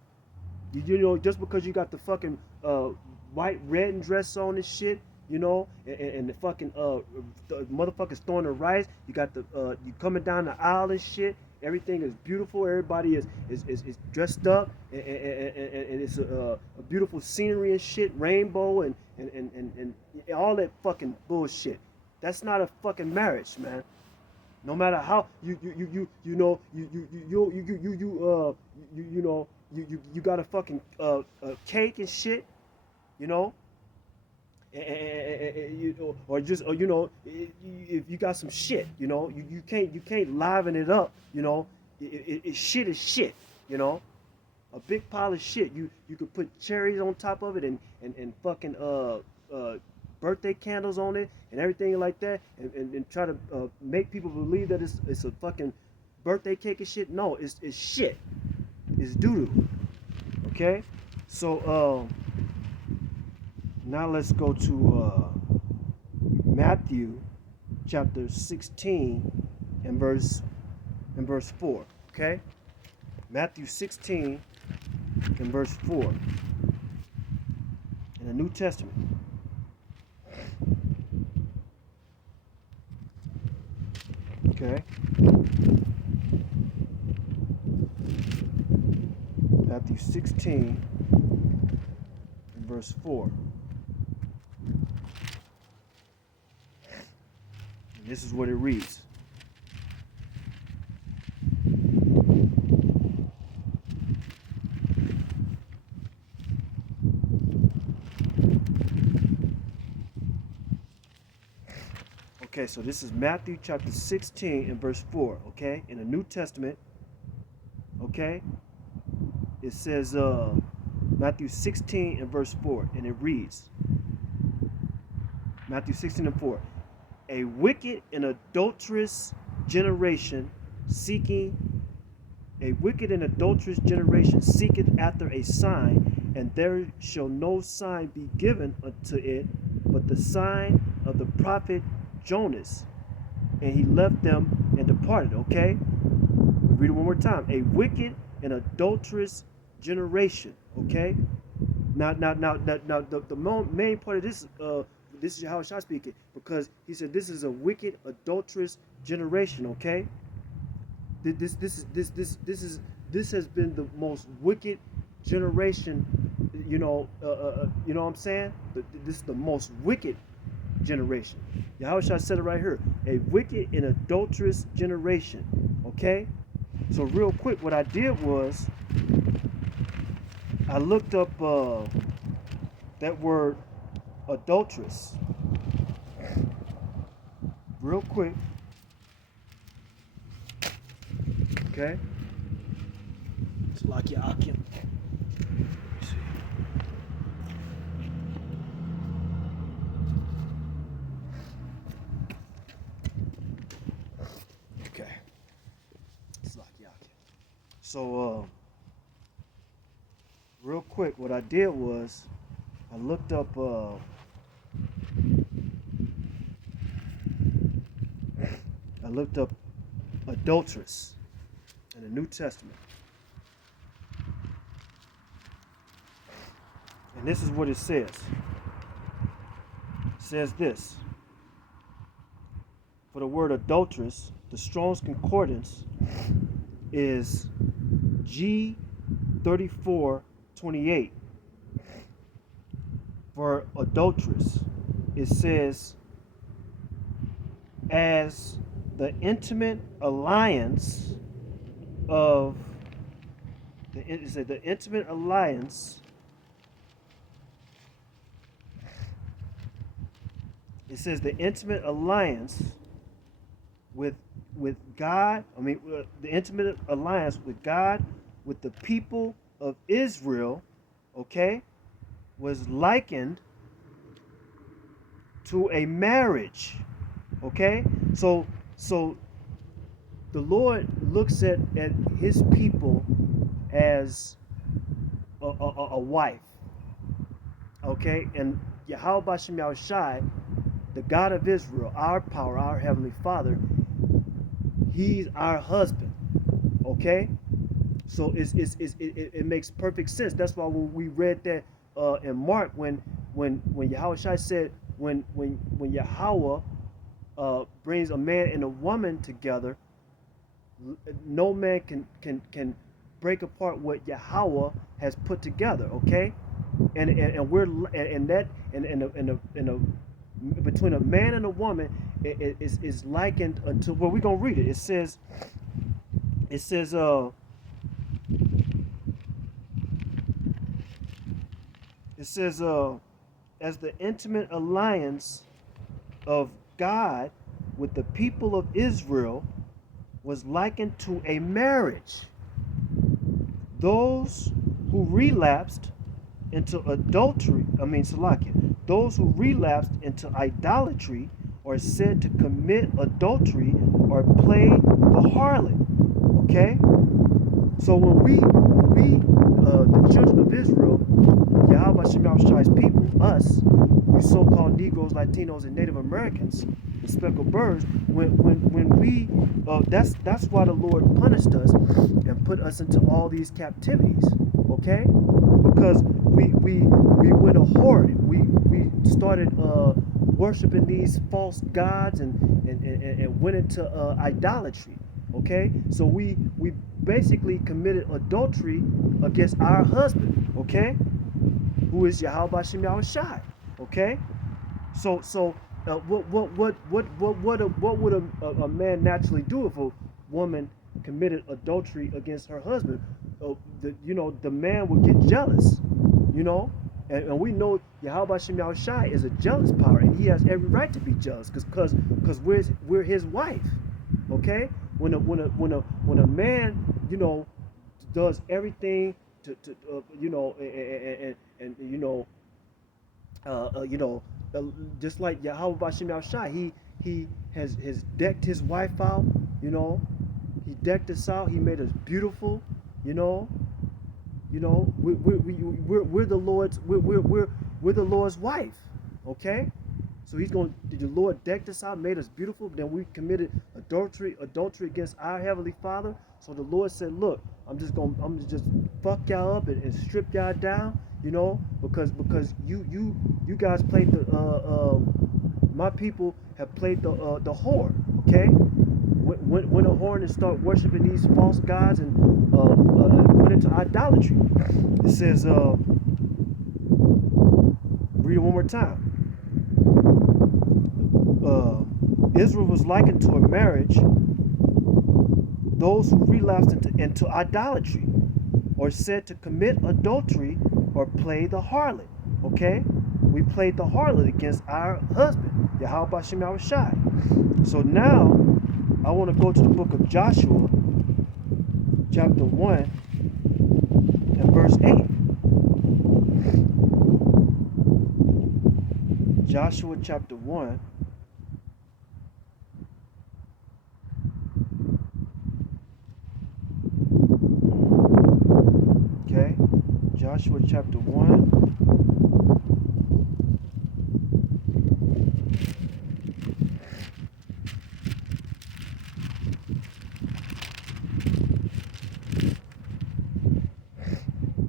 You know, just because you got the fucking white red dress on and shit, you know, and the fucking the motherfuckers throwing the rice, you got the you coming down the aisle and shit. Everything is beautiful. Everybody is dressed up, and it's a beautiful scenery and shit, rainbow and all that fucking bullshit. That's not a fucking marriage, man. No matter how you got a fucking cake and shit, you know, or you know, if you got some shit, you know, you can't liven it up, you know. Shit is shit, you know. A big pile of shit. You could put cherries on top of it and fucking birthday candles on it and everything like that, and try to make people believe that it's a fucking birthday cake and shit. No, it's shit. It's doo-doo. Okay? So now let's go to Matthew chapter 16 and verse 4. Okay? Matthew 16 and verse 4 in the New Testament. Okay. Matthew 16 and verse 4. And this is what it reads. Okay, so this is Matthew chapter 16 and verse 4, okay? In the New Testament, okay? It says Matthew 16 and verse 4, and it reads, Matthew 16 and 4, a wicked and adulterous generation seeketh after a sign, and there shall no sign be given unto it, but the sign of the prophet Jonas, and he left them and departed. Okay, we read it one more time. A wicked and adulterous generation. Okay, now the main part of this is how Shah speaking, because he said this is a wicked, adulterous generation. Okay, this has been the most wicked generation. You know what I'm saying? This is the most wicked generation. Yahushua said it right here. A wicked and adulterous generation. Okay? So real quick, what I did was I looked up that word adulteress. Real quick. Okay? It's like Akim. Okay. It's like Akim. So real quick, what I did was I looked up adulteress in the New Testament. And this is what it says. It says this. For the word adulteress, the Strong's Concordance is G3428. For adulteress, it says, as the intimate alliance of the intimate alliance. It says the intimate alliance with God. I mean, the intimate alliance with God, with the people of Israel. Okay, was likened to a marriage. Okay, so the Lord looks at his people as a wife. Okay, and Yahweh Bashem Yahushai, the God of Israel, our power, our Heavenly Father, He's our husband. Okay, so it makes perfect sense. That's why when we read that in Mark, when Yahushua said, when Yahweh brings a man and a woman together, no man can break apart what Yahweh has put together. Okay, and we're and that between a man and a woman is likened unto, well, we're gonna read it. It says as the intimate alliance of God with the people of Israel was likened to a marriage. Those who relapsed into adultery, those who relapsed into idolatry are said to commit adultery or play the harlot. Okay? So when the children of Israel, Yahweh Shem Yahshua's people, us, you so-called Negroes, Latinos, and Native Americans, the speckled birds, when we, that's why the Lord punished us and put us into all these captivities. Okay? Because we went a whoring. We started worshiping these false gods and went into idolatry. Okay, so we basically committed adultery against our husband. Okay, who is Yahweh Bashem Yahushai. Okay, so what would a man naturally do if a woman committed adultery against her husband? The man would get jealous. And we know Yahweh Bashem Yahushai is a jealous power, and he has every right to be jealous because we're his wife. Okay, when a man does everything to just like Yahweh Bashem Yahushai, he has decked his wife out. He decked us out. He made us beautiful. We're the Lord's wife. Okay, So the Lord decked us out, made us beautiful. Then we committed adultery against our Heavenly Father. So the Lord said, look, I'm just fuck y'all up and strip y'all down, because you guys played my people have played the whore, okay? Went a whore and start worshiping these false gods and went into idolatry. It says, read it one more time. Israel was likened to a marriage. Those who relapsed into idolatry, or said to commit adultery, or play the harlot. Okay, we played the harlot against our husband, Yahweh Shem Yahushai. So now I want to go to the book of Joshua, chapter 1 and verse 8. Joshua chapter 1. Okay, Joshua chapter 1.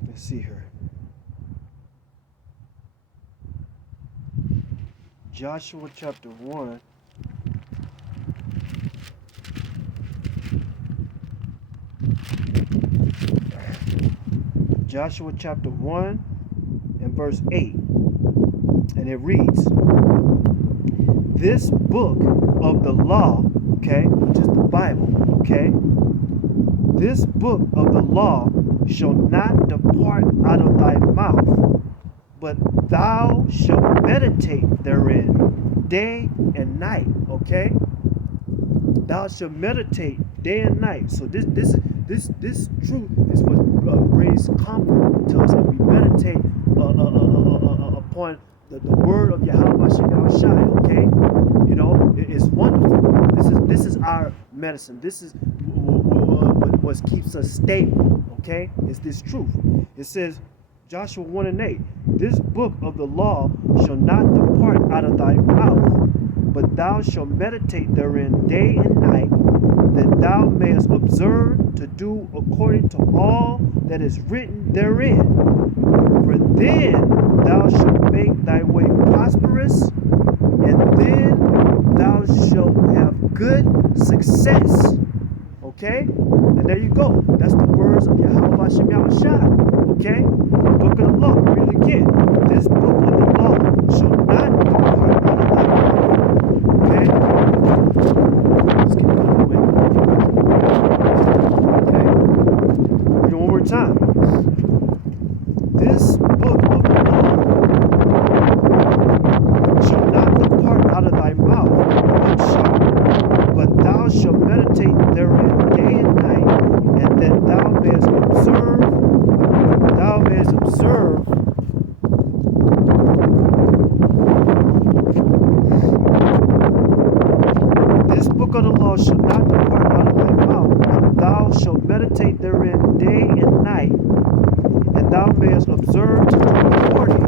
Let's see here. Joshua chapter 1. Joshua chapter 1 and verse 8. And it reads, this book of the law, okay, which is the Bible, okay, this book of the law shall not depart out of thy mouth, but thou shalt meditate therein day and night, okay? Thou shalt meditate day and night. So this truth is what brings comfort to us, and we meditate upon the word of Yahweh Shem Yahushai, okay? It's wonderful. This is our medicine. This is what keeps us stable, okay? It's this truth. It says, Joshua 1 and 8, this book of the law shall not depart out of thy mouth, but thou shalt meditate therein day and night, that thou mayest observe to do according to all that is written therein. For then thou shalt make thy way prosperous, and then thou shalt have good success. Okay? And there you go. That's the words of Yahweh Shem Yahushai. Okay? Book of the law. Read it again. This book of the law shall not depart out of thy mouth. Okay? Let's keep going. Okay? Read it one more time. This book of the law shall not depart out of thy mouth, but thou shalt meditate therein day and night, and that thou mayest observe. This book of the law shall not depart out of thy mouth, but thou shalt meditate therein day and night, and thou mayest observe to do according.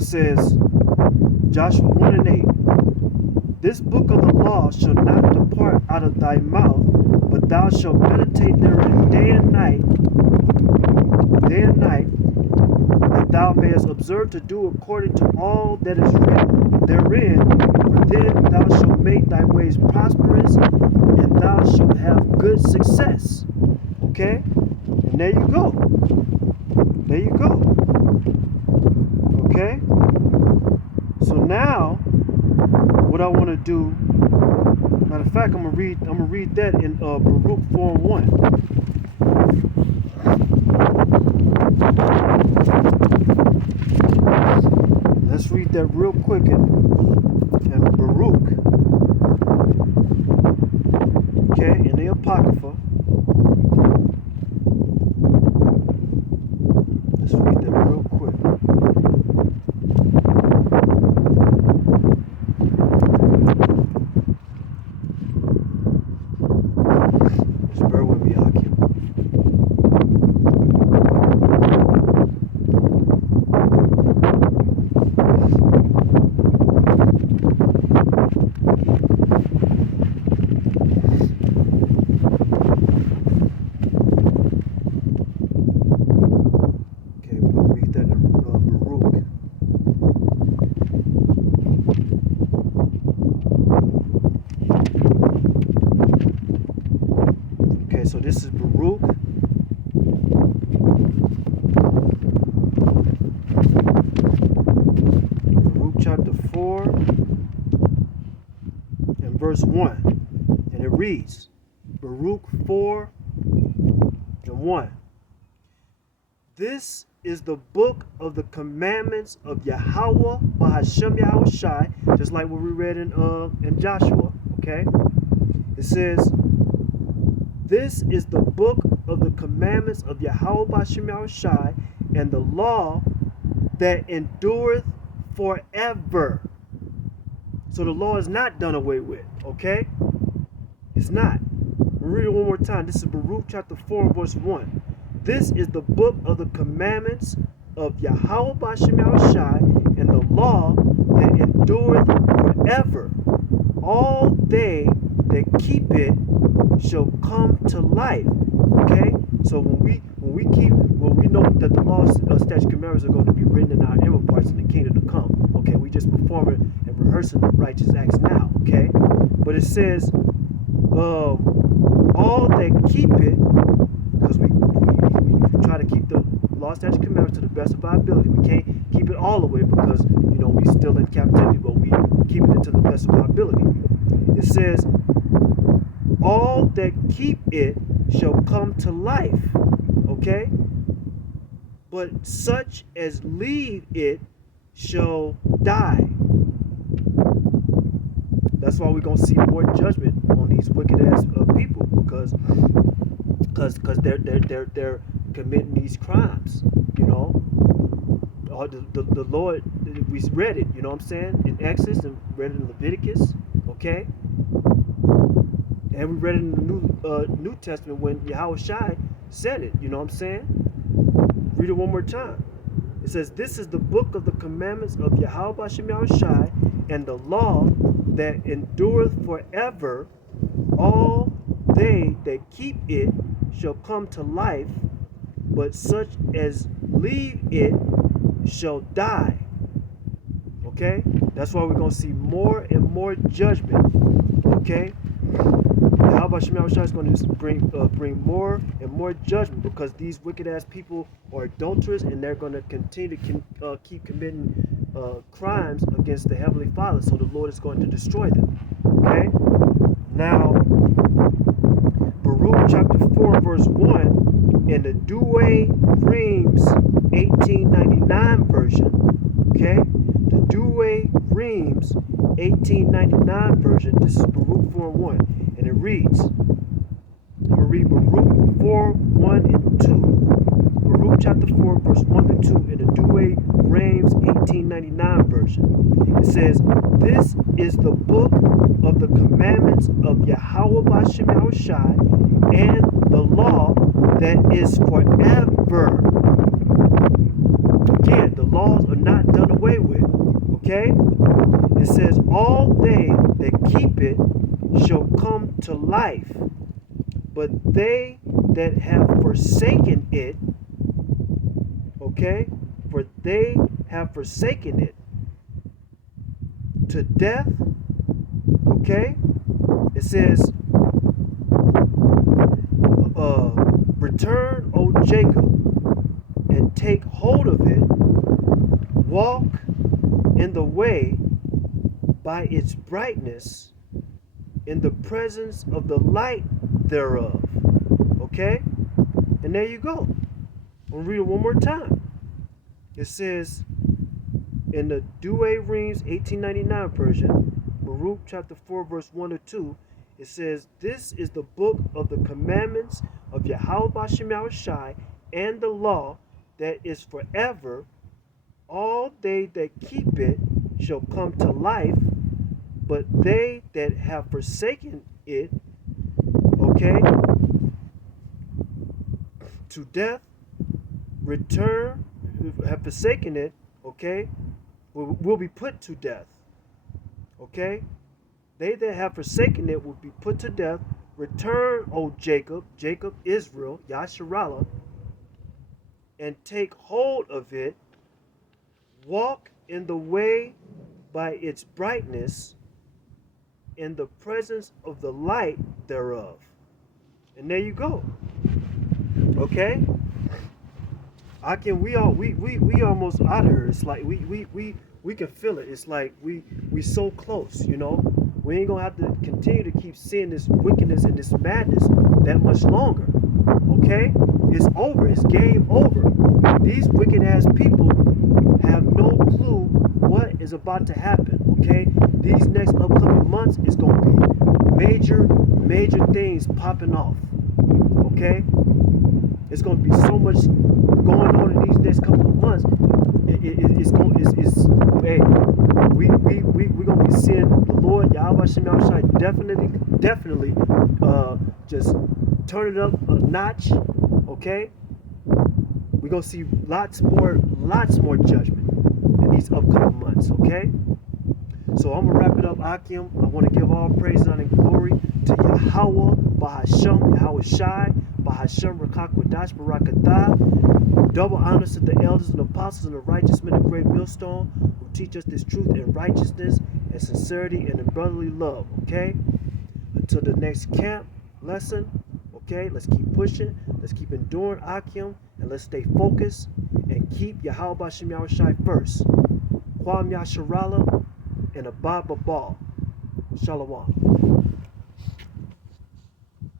Says Joshua 1 and 8, this book of the law shall not depart out of thy mouth, but thou shalt meditate therein day and night, that thou mayest says, observe to do according to all that is written therein, for then thou shalt make thy ways prosperous, and thou shalt have good success. Okay? And there you go. There you go. Okay? So now, what I want to do, matter of fact, I'm gonna read that in Baruch 4:1. Let's read that real quick in Baruch. Okay, in the Apocrypha. Let's read that real quick. Just bear with me, Aki. Okay, we're gonna read that in Baruch. Okay, so this is Baruch. Baruch chapter 4 and verse 1. And it reads, Baruch 4 and 1. This is the book of the commandments of Yahweh Bahashem Yahushai, just like what we read in Joshua. Okay, it says, this is the book of the commandments of Yahweh Bahashem Yahushai, and the law that endureth forever. So the law is not done away with. Okay, it's not. We'll read it one more time. This is Baruch chapter 4 and verse 1. This is the book of the commandments of Yahweh Bahashem Yahushai, and the law that endureth forever. All they that keep it shall come to life. Okay? So when we know that the laws, statutes, commandments are going to be written in our inward parts in the kingdom to come. Okay, we just performing and rehearsing the righteous acts now. Okay, but it says, all that keep it, because we try to keep the law, statutes, commandments to the best of our ability. We can't keep it all the way because we still in captivity, but we keep it to the best of our ability. It says, all that keep it shall come to life. Okay? But such as leave it shall die. That's why we're gonna see more judgment on these wicked ass people, because they're committing these crimes. The Lord, we read it, what I'm saying, in Exodus, and read it in Leviticus. Okay, and we read it in the New Testament when Yahushai said it. You know what I'm saying? Read it one more time. It says, this is the book of the commandments of Yahweh Bahashem Yahushai, and the law that endureth forever. All they that keep it shall come to life, but such as leave it shall die. Okay? That's why we're going to see more and more judgment. Okay? Yahweh Shemel is going to bring more and more judgment, because these wicked ass people are adulterous, and they're going to continue to keep committing crimes against the Heavenly Father. So the Lord is going to destroy them. Okay? Now, Baruch chapter 4 verse 1 in the Douay Rheims 1899 version. Okay? The Douay Rheims 1899 version. This is Baruch 4:1, and it reads. I'm gonna read Baruch 4:1 and 2. Baruch chapter 4 verse 1 to 2 in the Douay Rheims 1899 version. It says, "This is the book of the commandments of Yahweh Bahashem Yahushai, and the law that is forever." Again, the laws are not done away with. Okay? It says, all they that keep it shall come to life, but they that have forsaken it, okay? for they have forsaken it to death. Okay? It says, return, O Jacob, and take hold of it. Walk in the way by its brightness, in the presence of the light thereof. Okay? And there you go. I'll read it one more time. It says in the Douay Rheims 1899 version, Baruch chapter 4, verse 1 to 2, it says, this is the book of the commandments of Yahweh Bashem Yahushai and the law that is forever. All they that keep it shall come to life, but they that have forsaken it, okay, to death, return, have forsaken it, okay, will be put to death. Okay? They that have forsaken it will be put to death. Return, O Jacob, Jacob, Israel, Yasharallah, and take hold of it. Walk in the way by its brightness, in the presence of the light thereof. And there you go. Okay? We almost out of here. It's like we can feel it. It's like we so close, you know. We ain't gonna have to continue to keep seeing this wickedness and this madness that much longer. Okay? It's over. It's game over. These wicked ass people have no clue what is about to happen. Okay? These next upcoming months is gonna be major things popping off. Okay? It's gonna be so much going on in these next couple of months. We're gonna be seeing the Lord Yahweh Shem Yahushai definitely just turn it up a notch. Okay, we're gonna see lots more judgment in these upcoming months. Okay, so I'm gonna wrap it up, Akim. I want to give all praise and glory to Yahweh Bahasham Yahweh Shai Bahasham Rakakwadash Barakatah. Double honors to the elders and apostles and the righteous men of Great Millstone who teach us this truth in righteousness and sincerity and in brotherly love. Okay? Until the next camp lesson, okay? Let's keep pushing. Let's keep enduring Akim. And let's stay focused and keep Yahweh Bashem Yahushai first. Kwam Yasharallah and Abba Babal. Shalom.